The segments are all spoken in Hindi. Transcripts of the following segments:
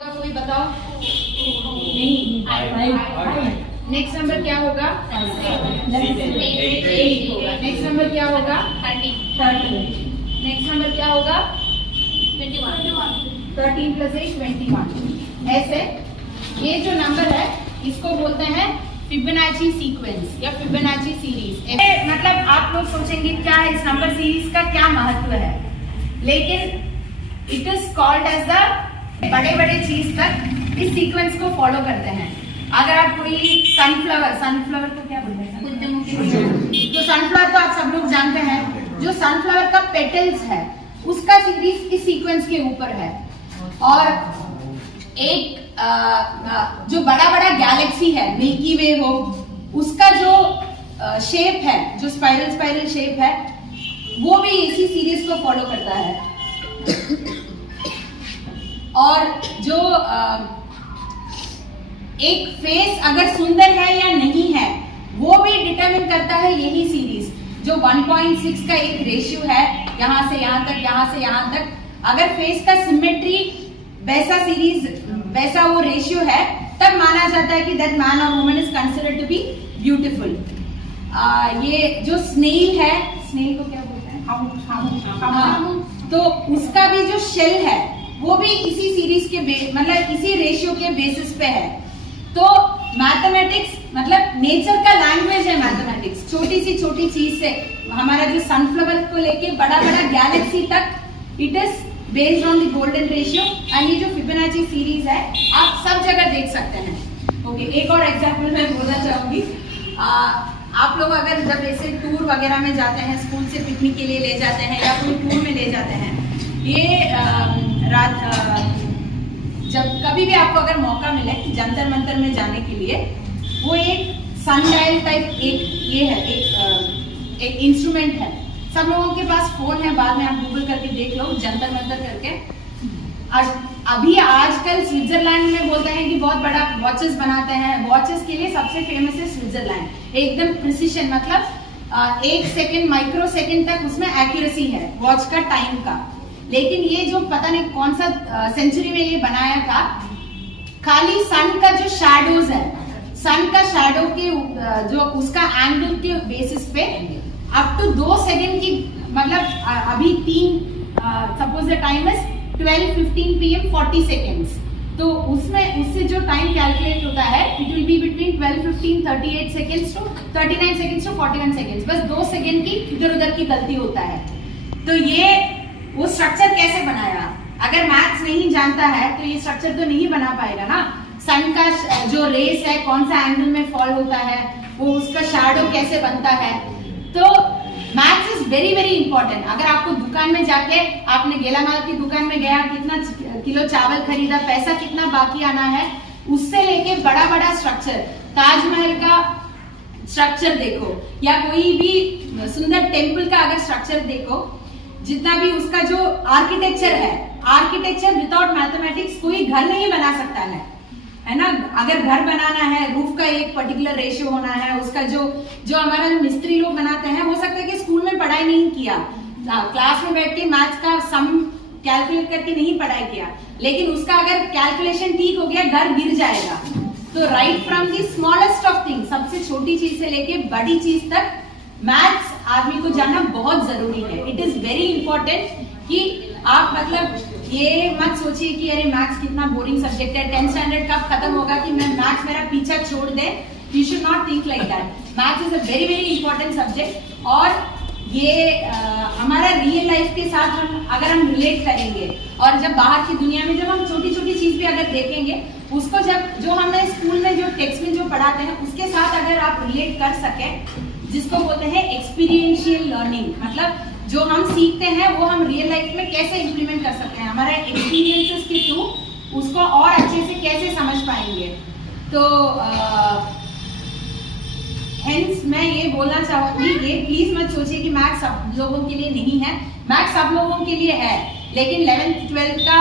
कोई बताओ। नहीं, नेक्स्ट नंबर क्या होगा? 8 होगा। नेक्स्ट नंबर क्या होगा? 30। नेक्स्ट नंबर क्या होगा? 21। 13 + 8 21। ऐसे ये जो नंबर है इसको बोलते हैं फिबोनाची सीक्वेंस या फिबोनाची सीरीज। मतलब आप लोग सोचेंगे क्या है इस नंबर सीरीज का क्या महत्व है, लेकिन it is called as the बड़े बड़े चीज तक इस सीक्वेंस को फॉलो करते हैं। अगर आप कोई सनफ्लावर को क्या बोलते हैं? तो सनफ्लावर तो आप सब लोग जानते हैं, जो सनफ्लावर का पेटल्स है उसका सीरीज इस सीक्वेंस के ऊपर है। और एक जो बड़ा बड़ा गैलेक्सी है, मिल्की वे हो, उसका जो शेप है, जो स्पाइरल शेप है, वो भी इसी सीरीज को फॉलो करता है। और जो एक फेस अगर सुंदर है या नहीं है वो भी डिटरमिन करता है यही सीरीज। जो 1.6 का एक रेशियो है, यहां से यहां तक, यहां से यहां तक, अगर फेस का सिमेट्री वैसा वो रेशियो है, तब माना जाता है कि दैट मैन और woman is considered to be beautiful. ये जो स्नेल है, स्नेल को क्या बोलते हैं? तो उसका भी जो शेल है वो भी इसी सीरीज के मतलब इसी रेशियो के बेसिस पे है। तो मैथमेटिक्स मतलब नेचर का लैंग्वेज है मैथमेटिक्स। छोटी सी छोटी चीज से हमारा जो सनफ्लावर को लेके बड़ा बड़ा गैलेक्सी तक, it is based on the golden ratio. And ये जो फिबोनाची सीरीज है आप सब जगह देख सकते हैं। ओके, एक और एग्जांपल मैं बोलना चाहूंगी। आप लोग अगर जब ऐसे टूर वगैरह में जाते हैं, स्कूल से पिकनिक के लिए ले जाते हैं या कोई टूर में ले जाते हैं, ये जब कभी भी आपको अगर मौका मिले कि जंतर मंतर में जाने के लिए, वो एक सनडायल टाइप एक इंस्ट्रूमेंट है। सब लोगों के पास फोन है, बाद में आप गूगल करके देख लो, जंतर मंतर करके। अभी आजकल स्विट्जरलैंड में बोलते हैं कि बहुत बड़ा वॉचेस बनाते हैं। वॉचेस के लिए सबसे फेमस है स्विट्जरलैंड। एकदम प्रिसिशन, मतलब 1 सेकेंड, माइक्रो सेकेंड तक उसमें एक्यूरेसी है वॉच का, टाइम का। लेकिन ये जो पता नहीं कौन सा सेंचुरी में ये बनाया था, खाली सन का जो शैडोज है, सन का शैडो के जो उसका एंगल के बेसिस पे अप टू 2 सेकेंड की, मतलब अभी 3 suppose the time is 12:15 PM 40 seconds, तो उससे जो टाइम कैलकुलेट होता है, it will be between 12:15 38 seconds to 39 seconds to 41 seconds. बस 2 सेकेंड की इधर उधर की गलती होता है। तो ये वो स्ट्रक्चर कैसे बनाया? अगर मैथ्स नहीं जानता है तो ये स्ट्रक्चर तो नहीं बना पाएगा ना। सन का जो रेस है कौन सा एंगल में फॉल होता है, वो उसका शैडो कैसे बनता है। तो maths is very very important. अगर आपको दुकान में जाके, आपने गेलामाल की दुकान में गया, कितना किलो चावल खरीदा, पैसा कितना बाकी आना है, उससे लेके बड़ा बड़ा स्ट्रक्चर, ताजमहल का स्ट्रक्चर देखो या कोई भी सुंदर टेम्पल का अगर स्ट्रक्चर देखो, जितना भी उसका जो आर्किटेक्चर है, आर्किटेक्चर विदाउट मैथमेटिक्स कोई घर नहीं बना सकता है ना। अगर घर बनाना है, रूफ का एक पर्टिकुलर रेशियो होना है, उसका जो हमारा मिस्त्री लोग बनाते हैं, हो सकता है कि स्कूल में पढ़ाई नहीं किया, क्लास में बैठ के मैथ्स का सम कैलकुलेट करके नहीं पढ़ाई किया, लेकिन उसका अगर कैलकुलेशन ठीक हो गया, घर गिर जाएगा। तो right from the smallest of thing, सबसे छोटी चीज से लेके बड़ी चीज तक मैथ्स आदमी को जानना बहुत जरूरी है। इट इज वेरी इंपॉर्टेंट कि आप मतलब ये मत सोचिए कि अरे मैथ्स कितना बोरिंग सब्जेक्ट है, 10th स्टैंडर्ड कब खत्म होगा कि मैं मैथ्स मेरा पीछा छोड़ दे। You should not think like that. Maths is a very very important subject. और ये हमारा रियल लाइफ के साथ अगर हम रिलेट करेंगे, और जब बाहर की दुनिया में जब हम छोटी छोटी चीज भी अगर देखेंगे, उसको जब जो हमने स्कूल में जो टेक्स्ट में जो पढ़ाते हैं उसके साथ अगर आप रिलेट कर सके, जिसको बोलते हैं एक्सपीरियंशियल लर्निंग, मतलब जो हम सीखते हैं वो हम रियल लाइफ में कैसे इंप्लीमेंट कर सकते हैं, हमारे एक्सपीरियंसेस के थ्रू उसको और अच्छे से कैसे समझ पाएंगे। तो हेंस मैं ये बोलना चाहूंगी, ये प्लीज मत सोचिए कि मैथ्स सब लोगों के लिए नहीं है। मैथ्स सब लोगों के लिए है, लेकिन 11th 12th का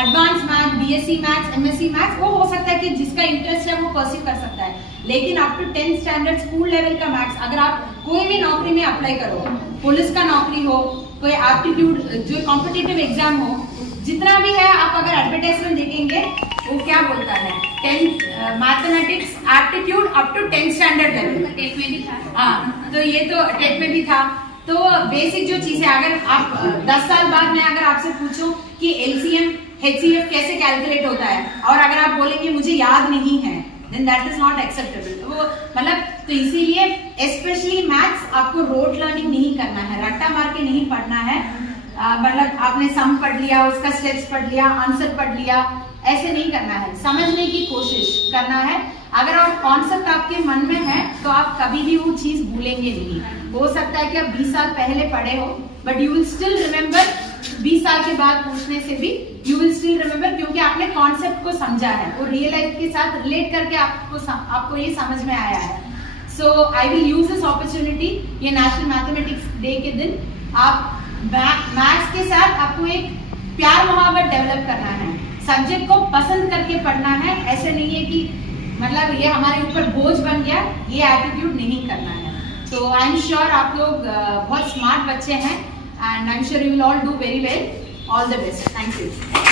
advance math, BSc maths, MSc maths, वो हो सकता है कि जिसका इंटरेस्ट है वो परस्यू कर सकता है। लेकिन up to 10th standard school level का मैथ्स, अगर आप कोई भी नौकरी में अप्लाई करो, पुलिस का नौकरी हो, कोई एप्टीट्यूड जो कॉम्पिटिटिव एग्जाम हो, जितना भी है आप अगर एडवर्टाइजमेंट देखेंगे वो क्या बोलता है 10 mathematics aptitude up to 10 standard level. TET में भी था। हाँ, तो ये तो टेट में भी था। तो बेसिक जो चीज है, अगर आप 10 साल बाद मैं अगर आपसे पूछूं कि एलसीएम एचसीएफ कैसे कैलकुलेट होता है और अगर आप बोलेंगे मुझे याद नहीं है, then that is not acceptable। वो मतलब तो इसीलिए स्पेशली मैथ्स आपको रोट लर्निंग नहीं करना है, रट्टा मार के नहीं पढ़ना है। मतलब आपने सम पढ़ लिया, उसका स्टेप्स पढ़ लिया, आंसर पढ़ लिया, ऐसे नहीं करना है, समझने की कोशिश करना है। अगर और कॉन्सेप्ट आपके मन में है तो आप कभी भी वो चीज भूलेंगे नहीं। हो सकता है कि आप 20 साल पहले पढ़े हो, but you will still remember. 20 साल के बाद पूछने से भी यू विल स्टिल रिमेम्बर, क्योंकि आपने कॉन्सेप्ट को समझा है, वो रियल लाइफ के साथ रिलेट करके आपको ये समझ में आया है। So I will use this opportunity, ये नेशनल मैथमेटिक्स डे के दिन आप मैथ्स के साथ आपको एक प्यार मोहब्बत डेवलप करना है, सब्जेक्ट को पसंद करके पढ़ना है। ऐसे नहीं है कि मतलब ये हमारे ऊपर बोझ बन गया, ये एटीट्यूड नहीं करना है। तो आई एम श्योर आप लोग बहुत स्मार्ट बच्चे हैं, and I'm sure you will all do very well. All the best. Thank you.